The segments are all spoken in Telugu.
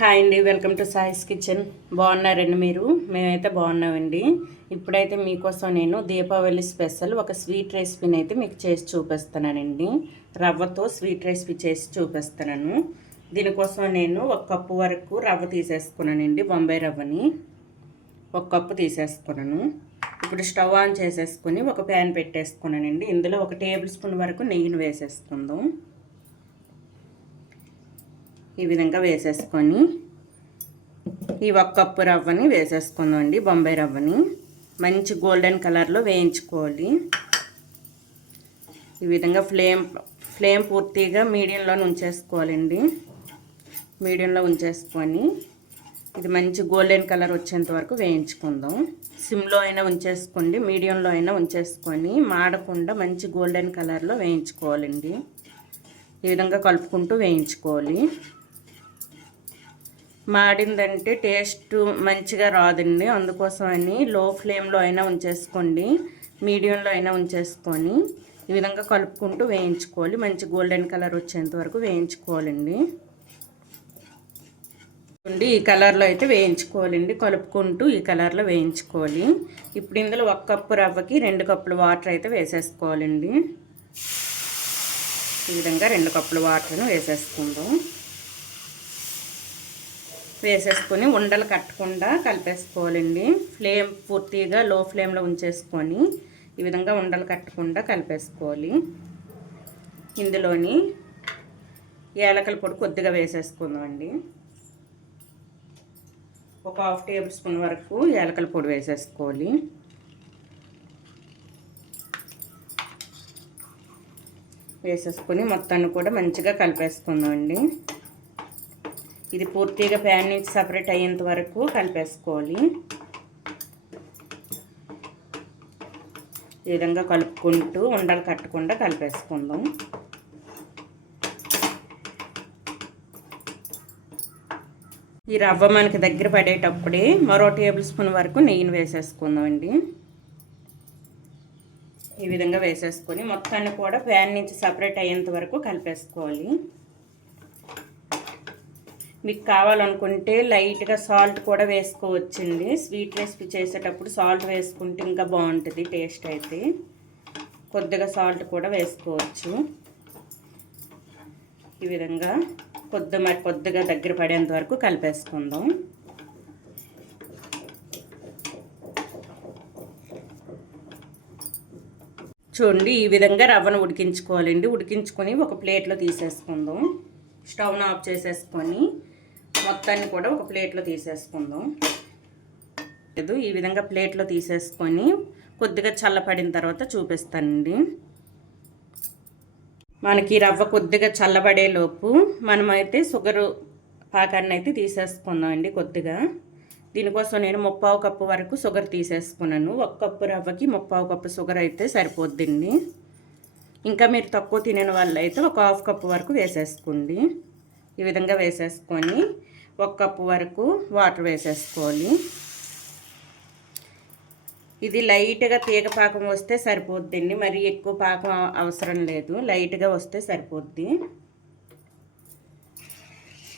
హాయ్ అండి వెల్కమ్ టు సాయిస్ కిచెన్. బాగున్నారండి మీరు? మేమైతే బాగున్నామండి. ఇప్పుడైతే మీకోసం నేను దీపావళి స్పెషల్ ఒక స్వీట్ రెసిపీని అయితే మీకు చేసి చూపిస్తున్నానండి. రవ్వతో స్వీట్ రెసిపీ చేసి చూపిస్తున్నాను. దీనికోసం నేను ఒక కప్పు వరకు రవ్వ తీసేసుకున్నానండి బొంబాయి రవ్వని. ఒక కప్పు తీసేసుకున్నాను. ఇప్పుడు స్టవ్ ఆన్ చేసేసుకుని ఒక ప్యాన్ పెట్టేసుకున్నానండి. ఇందులో ఒక టేబుల్ స్పూన్ వరకు నెయ్యిని వేసేసుకుందాం. ఈ విధంగా వేసేసుకొని ఈ ఒక కప్పు రవ్వని వేసేసుకుందాం అండి బొంబాయి రవ్వని. మంచి గోల్డెన్ కలర్లో వేయించుకోవాలి. ఈ విధంగా ఫ్లేమ్ ఫ్లేమ్ పూర్తిగా మీడియంలో ఉంచేసుకోవాలండి. మీడియంలో ఉంచేసుకొని ఇది మంచి గోల్డెన్ కలర్ వచ్చేంత వరకు వేయించుకుందాం. సిమ్లో అయినా ఉంచేసుకోండి మీడియంలో అయినా ఉంచేసుకొని మాడకుండా మంచి గోల్డెన్ కలర్లో వేయించుకోవాలండి. ఈ విధంగా కలుపుకుంటూ వేయించుకోవాలి. మాడిందంటే టేస్ట్ మంచిగా రాదండి. అందుకోసమని లో ఫ్లేమ్లో అయినా ఉంచేసుకోండి. మీడియంలో అయినా ఉంచేసుకొని ఈ విధంగా కలుపుకుంటూ వేయించుకోవాలి. మంచి గోల్డెన్ కలర్ వచ్చేంత వరకు వేయించుకోవాలండి. ఈ కలర్లో అయితే వేయించుకోవాలండి. కలుపుకుంటూ ఈ కలర్లో వేయించుకోవాలి. ఇప్పుడు ఇందులో ఒక కప్పు రవ్వకి రెండు కప్పులు వాటర్ అయితే వేసేసుకోవాలండి. ఈ విధంగా రెండు కప్పులు వాటర్ను వేసేసుకుందాం. వేసేసుకొని ఉండలు కట్టకుండా కలిపేసుకోవాలండి. ఫ్లేమ్ పూర్తిగా లో ఫ్లేమ్లో ఉంచేసుకొని ఈ విధంగా ఉండలు కట్టకుండా కలిపేసుకోవాలి. ఇందులోని ఏలకల పొడి కొద్దిగా వేసేసుకుందామండి. ఒక హాఫ్ టేబుల్ స్పూన్ వరకు ఏలకల పొడి వేసేసుకోవాలి. వేసేసుకొని మొత్తాన్ని కూడా మంచిగా కలిపేసుకుందామండి. ఇది పూర్తిగా ప్యాన్ నుంచి సపరేట్ అయ్యేంత వరకు కలిపేసుకోవాలి. ఈ విధంగా కలుపుకుంటూ ఉండలు కట్టకుండా కలిపేసుకుందాం. ఈ రవ్వ మనకి దగ్గర పడేటప్పుడే మరో టేబుల్ స్పూన్ వరకు నెయ్యిని వేసేసుకుందామండి. ఈ విధంగా వేసేసుకొని మొత్తాన్ని కూడా ప్యాన్ నుంచి సపరేట్ అయ్యేంత వరకు కలిపేసుకోవాలి. మీకు కావాలనుకుంటే లైట్గా సాల్ట్ కూడా వేసుకోవచ్చండి. స్వీట్ రెసిపీ చేసేటప్పుడు సాల్ట్ వేసుకుంటే ఇంకా బాగుంటుంది టేస్ట్ అయితే. కొద్దిగా సాల్ట్ కూడా వేసుకోవచ్చు. ఈ విధంగా కొద్ది మరి కొద్దిగా దగ్గర పడేంత వరకు కలిపేసుకుందాం. చూడండి ఈ విధంగా రవ్వను ఉడికించుకోవాలండి. ఉడికించుకొని ఒక ప్లేట్లో తీసేసుకుందాం. స్టవ్ను ఆఫ్ చేసేసుకొని మొత్తాన్ని కూడా ఒక ప్లేట్లో తీసేసుకుందాం. లేదు ఈ విధంగా ప్లేట్లో తీసేసుకొని కొద్దిగా చల్లపడిన తర్వాత చూపిస్తానండి. మనకి రవ్వ కొద్దిగా చల్లబడేలోపు మనమైతే షుగరు పాకాన్ని అయితే తీసేసుకుందాం అండి కొద్దిగా. దీనికోసం నేను ముప్పావు కప్పు వరకు షుగర్ తీసేసుకున్నాను. ఒక కప్పు రవ్వకి ముప్పావు కప్పు షుగర్ అయితే సరిపోద్దండి. ఇంకా మీరు తక్కువ తినని వాళ్ళు అయితే ఒక హాఫ్ కప్పు వరకు వేసేసుకోండి. ఈ విధంగా వేసేసుకొని ఒక కప్పు వరకు వాటర్ వేసేసుకోవాలి. ఇది లైట్గా తీగ పాకం వస్తే సరిపోద్దండి. మరి ఎక్కువ పాకం అవసరం లేదు. లైట్గా వస్తే సరిపోద్ది.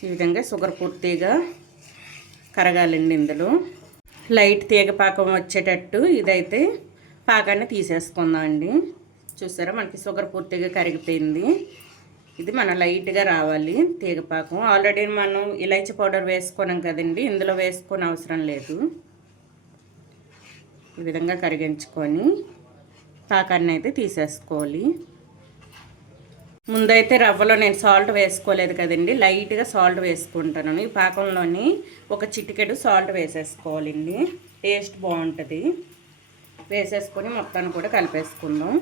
ఈ విధంగా షుగర్ పూర్తిగా కరగాలండి ఇందులో. లైట్ తీగ పాకం వచ్చేటట్టు ఇదైతే పాకాన్ని తీసేసుకుందాం అండి చూసారా? మనకి షుగర్ పూర్తిగా కరిగిపోయింది. ఇది మన లైట్గా రావాలి తీగపాకం. ఆల్రెడీ మనం ఇలైచి పౌడర్ వేసుకున్నాం కదండి ఇందులో వేసుకొని అవసరం లేదు. ఈ విధంగా కరిగించుకొని పాకాన్ని అయితే తీసేసుకోవాలి. ముందైతే రవ్వలో నేను సాల్ట్ వేసుకోలేదు కదండి లైట్గా సాల్ట్ వేసుకుంటాను. ఈ పాకంలోని ఒక చిటికెడు సాల్ట్ వేసేసుకోవాలండి. టేస్ట్ బాగుంటుంది. వేసేసుకొని మొత్తాన్ని కూడా కలిపేసుకుందాం.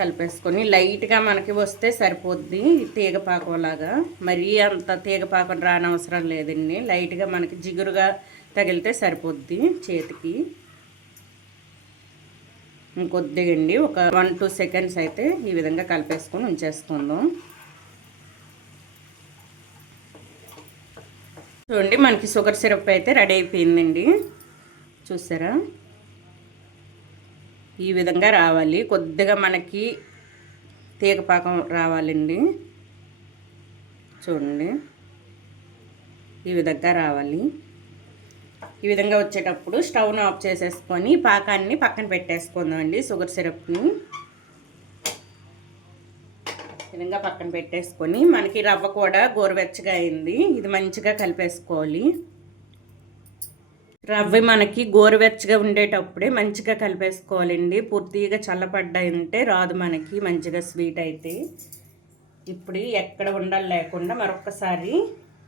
కలిపేసుకొని లైట్గా మనకి వస్తే సరిపోద్ది తీగపాకంలాగా మరీ అంత తీగపాకం రానవసరం లేదండి లైట్గా మనకి జిగురుగా తగిలితే సరిపోద్ది చేతికి. ఇంకొద్దిగా అండి. ఒక వన్ టూ సెకండ్స్ అయితే ఈ విధంగా కలిపేసుకొని ఉంచేసుకుందాం. చూడండి మనకి షుగర్ సిరప్ అయితే రెడీ అయిపోయిందండి. చూసారా? ఈ విధంగా రావాలి. కొద్దిగా మనకి తీగపాకం రావాలండి. చూడండి. ఈ విధంగా రావాలి. ఈ విధంగా వచ్చేటప్పుడు స్టవ్ను ఆఫ్ చేసేసుకొని పాకాన్ని పక్కన పెట్టేసుకుందామండి షుగర్ సిరప్ని. విధంగా పక్కన పెట్టేసుకొని మనకి రవ్వ కూడా గోరువెచ్చగా అయింది. ఇది మంచిగా కలిపేసుకోవాలి. రవ్వ మనకి గోరువెచ్చగా ఉండేటప్పుడే మంచిగా కలిపేసుకోవాలండి. పూర్తిగా చల్లబడ్డాయంటే రాదు మనకి మంచిగా స్వీట్ అయితే. ఇప్పుడు ఎక్కడ ఉండాలి లేకుండా మరొకసారి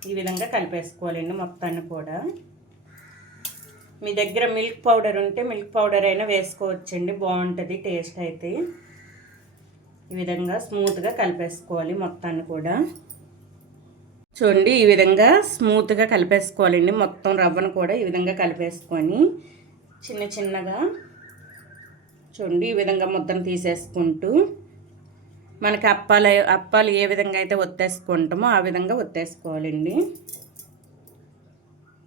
ఈ విధంగా కలిపేసుకోవాలండి మొత్తాన్ని కూడా. మీ దగ్గర మిల్క్ పౌడర్ ఉంటే మిల్క్ పౌడర్ అయినా వేసుకోవచ్చండి. బాగుంటుంది టేస్ట్ అయితే. ఈ విధంగా స్మూత్గా కలిపేసుకోవాలి మొత్తాన్ని కూడా. చూడండి ఈ విధంగా స్మూత్గా కలిపేసుకోవాలండి. మొత్తం రవ్వను కూడా ఈ విధంగా కలిపేసుకొని చిన్న చిన్నగా చూడండి ఈ విధంగా ముద్దను తీసేసుకుంటూ మనకి అప్పాలు అప్పాలు ఏ విధంగా అయితే ఒత్తేసుకుంటామో ఆ విధంగా ఒత్తేసుకోవాలండి.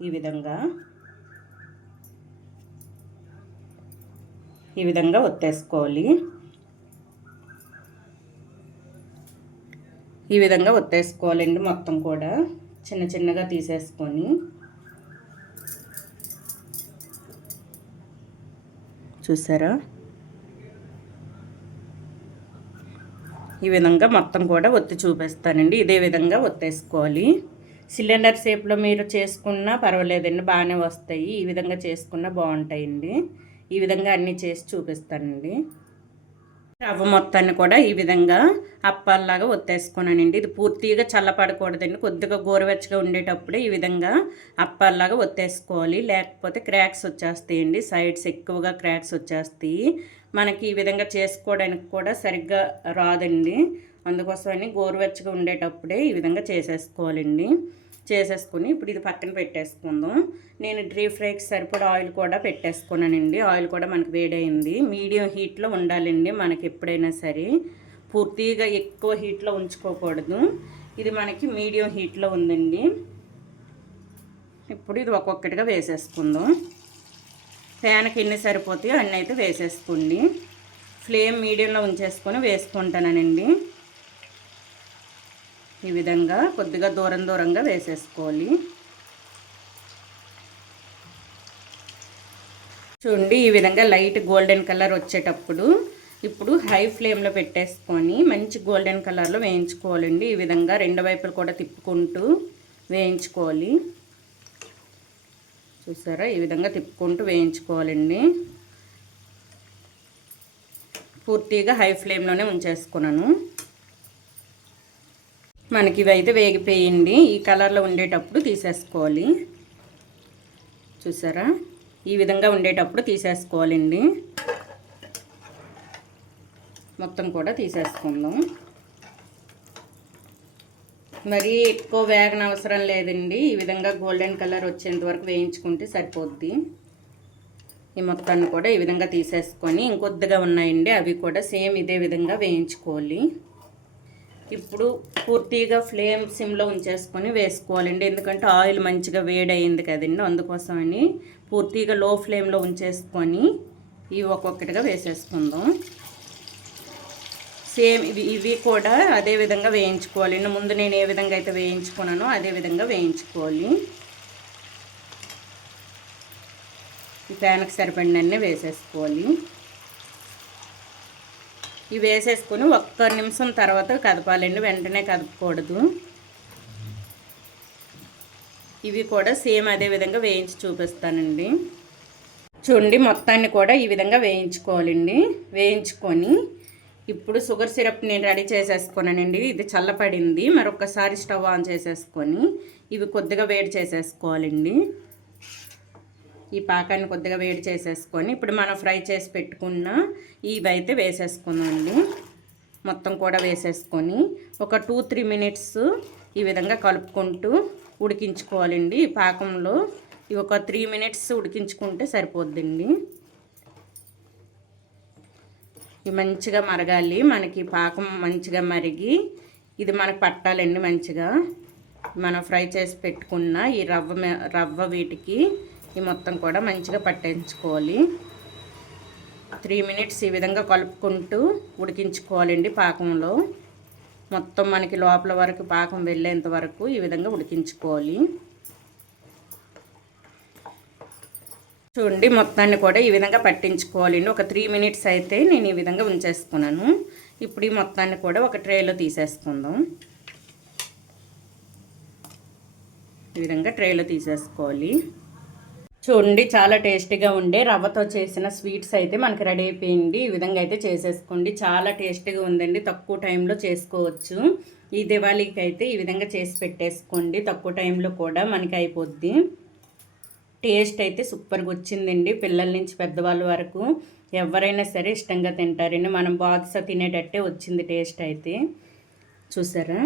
ఈ విధంగా ఈ విధంగా ఒత్తేసుకోవాలి. ఈ విధంగా ఒత్తేసుకోవాలండి మొత్తం కూడా. చిన్న చిన్నగా తీసేసుకొని. చూసారా? ఈ విధంగా మొత్తం కూడా ఒత్తి చూపిస్తానండి. ఇదే విధంగా ఒత్తేసుకోవాలి. సిలిండర్ షేప్లో మీరు చేసుకున్నా పర్వాలేదండి బాగానే వస్తాయి. ఈ విధంగా చేసుకున్నా బాగుంటాయండి. ఈ విధంగా అన్నీ చేసి చూపిస్తానండి. రవ్వ మొత్తాన్ని కూడా ఈ విధంగా అప్పాల్లాగా ఒత్తేసుకున్నానండి. ఇది పూర్తిగా చల్లపడకూడదండి. కొద్దిగా గోరువెచ్చగా ఉండేటప్పుడే ఈ విధంగా అప్పాల్లాగా ఒత్తేసుకోవాలి. లేకపోతే క్రాక్స్ వచ్చేస్తాయండి. సైడ్స్ ఎక్కువగా క్రాక్స్ వచ్చేస్తాయి. మనకి ఈ విధంగా చేసుకోవడానికి కూడా సరిగ్గా రాదండి. అందుకోసమని గోరువెచ్చగా ఉండేటప్పుడే ఈ విధంగా చేసేసుకోవాలండి. చేసేసుకుని ఇప్పుడు ఇది పక్కన పెట్టేసుకుందాం. నేను డ్రీప్ ఫ్రైకి సరిపడా ఆయిల్ కూడా పెట్టేసుకున్నానండి ఆయిల్ కూడా మనకు వేడైంది మీడియం హీట్లో ఉండాలండి మనకి ఎప్పుడైనా సరే. పూర్తిగా ఎక్కువ హీట్లో ఉంచుకోకూడదు. ఇది మనకి మీడియం హీట్లో ఉందండి. ఇప్పుడు ఇది ఒక్కొక్కటిగా వేసేసుకుందాం. ఫ్యాన్కి ఎన్ని సరిపోతాయో అన్నీ అయితే వేసేసుకోండి. ఫ్లేమ్ మీడియంలో ఉంచేసుకొని వేసుకుంటానండి. ఈ విధంగా కొద్దిగా దూరం దూరంగా వేసేసుకోవాలి. చూడండి ఈ విధంగా లైట్ గోల్డెన్ కలర్ వచ్చేటప్పుడు ఇప్పుడు హై ఫ్లేమ్లో పెట్టేసుకొని మంచి గోల్డెన్ కలర్లో వేయించుకోవాలండి. ఈ విధంగా రెండు వైపులు కూడా తిప్పుకుంటూ వేయించుకోవాలి. చూసారా? ఈ విధంగా తిప్పుకుంటూ వేయించుకోవాలండి. పూర్తిగా హై ఫ్లేమ్లోనే ఉంచేసుకున్నాను. మనకి ఇవి అయితే వేగిపోయింది. ఈ కలర్లో ఉండేటప్పుడు తీసేసుకోవాలి. చూసారా? ఈ విధంగా ఉండేటప్పుడు తీసేసుకోవాలండి. మొత్తం కూడా తీసేసుకుందాం. మరీ ఎక్కువ వేగన అవసరం లేదండి. ఈ విధంగా గోల్డెన్ కలర్ వచ్చేంత వరకు వేయించుకుంటే సరిపోద్ది. ఈ మొత్తాన్ని కూడా ఈ విధంగా తీసేసుకొని ఇంకొద్దిగా ఉన్నాయండి. అవి కూడా సేమ్ ఇదే విధంగా వేయించుకోవాలి. ఇప్పుడు పూర్తిగా ఫ్లేమ్ సిమ్లో ఉంచేసుకొని వేసుకోవాలండి. ఎందుకంటే ఆయిల్ మంచిగా వేడయింది కదండి. అందుకోసమని పూర్తిగా లో ఫ్లేమ్లో ఉంచేసుకొని ఇవి ఒక్కొక్కటిగా వేసేసుకుందాం. సేమ్ ఇవి ఇవి కూడా అదే విధంగా వేయించుకోవాలి. ముందు నేను ఏ విధంగా అయితే వేయించుకున్నానో అదే విధంగా వేయించుకోవాలి. ఈ ప్యాన్కి సరిపడినన్నీ వేసేసుకోవాలి. ఇవి వేసేసుకొని ఒక్క నిమిషం తర్వాత కదపాలండి. వెంటనే కదపకూడదు. ఇవి కూడా సేమ్ అదే విధంగా వేయించి చూపిస్తానండి. చూడండి మొత్తాన్ని కూడా ఈ విధంగా వేయించుకోవాలండి. వేయించుకొని ఇప్పుడు షుగర్ సిరప్ నేను రెడీ చేసేసుకున్నానండి. ఇది చల్లపడింది. మరొకసారి స్టవ్ ఆన్ చేసేసుకొని ఇవి కొద్దిగా వేడి చేసేసుకోవాలండి. ఈ పాకాన్ని కొద్దిగా వేడి చేసేసుకొని ఇప్పుడు మనం ఫ్రై చేసి పెట్టుకున్న ఇవైతే అయితే వేసేసుకుందామండి మొత్తం కూడా వేసేసుకొని ఒక టూ త్రీ మినిట్స్ ఈ విధంగా కలుపుకుంటూ ఉడికించుకోవాలండి. ఈ పాకంలో ఇవి ఒక త్రీ మినిట్స్ ఉడికించుకుంటే సరిపోద్దండి. ఇవి మంచిగా మరగాలి. మనకి పాకం మంచిగా మరిగి ఇది మనకు పట్టాలండి మంచిగా. మనం ఫ్రై చేసి పెట్టుకున్న ఈ రవ్వ రవ్వ వీటికి ఈ మొత్తం కూడా మంచిగా పట్టించుకోవాలి. త్రీ మినిట్స్ ఈ విధంగా కలుపుకుంటూ ఉడికించుకోవాలండి పాకంలో. మొత్తం మనకి లోపల వరకు పాకం వెళ్ళేంత వరకు ఈ విధంగా ఉడికించుకోవాలి. చూడండి మొత్తాన్ని కూడా ఈ విధంగా పట్టించుకోవాలండి. ఒక త్రీ మినిట్స్ అయితే నేను ఈ విధంగా ఉంచేసుకున్నాను. ఇప్పుడు ఈ మొత్తాన్ని కూడా ఒక ట్రేలో తీసేసుకుందాం. ఈ విధంగా ట్రేలో తీసేసుకోవాలి. చూడండి చాలా టేస్టీగా ఉండే రవ్వతో చేసిన స్వీట్స్ అయితే మనకి రెడీ అయిపోయింది. ఈ విధంగా అయితే చేసేసుకోండి. చాలా టేస్టీగా ఉందండి. తక్కువ టైంలో చేసుకోవచ్చు. ఈ దివాళీకి అయితే ఈ విధంగా చేసి పెట్టేసుకోండి. తక్కువ టైంలో కూడా మనకి అయిపోద్ది. టేస్ట్ అయితే సూపర్గా వచ్చిందండి. పిల్లల నుంచి పెద్దవాళ్ళ వరకు ఎవరైనా సరే ఇష్టంగా తింటారండి. మనం బాదుస తినేటట్టే వచ్చింది టేస్ట్ అయితే. చూసారా?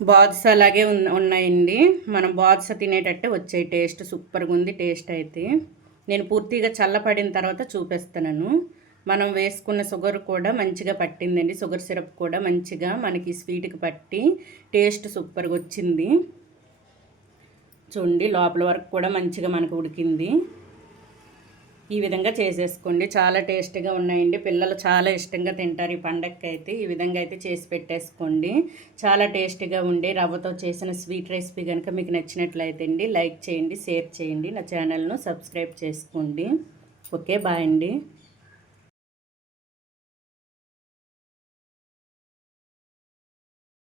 బాదుస అలాగే ఉన్నాయండి. మనం బాదుస తినేటట్టే వచ్చాయి టేస్ట్ సూపర్గా ఉంది టేస్ట్ అయితే. నేను పూర్తిగా చల్లపడిన తర్వాత చూపిస్తున్నాను. మనం వేసుకున్న షుగర్ కూడా మంచిగా పట్టిందండి. షుగర్ సిరప్ కూడా మంచిగా మనకి స్వీట్కి పట్టి టేస్ట్ సూపర్గా వచ్చింది. చూడండి లోపల వరకు కూడా మంచిగా మనకు ఉడికింది. ఈ విధంగా చేసేసుకోండి. చాలా టేస్టీగా ఉన్నాయండి. పిల్లలు చాలా ఇష్టంగా తింటారు ఈ పండగకి అయితే ఈ విధంగా అయితే చేసి పెట్టేసుకోండి. చాలా టేస్టీగా ఉండి రవ్వతో చేసిన స్వీట్ రెసిపీ కనుక మీకు నచ్చినట్లయితే అండి లైక్ చేయండి షేర్ చేయండి. నా ఛానల్ను సబ్స్క్రైబ్ చేసుకోండి. ఓకే బాయ్ అండి.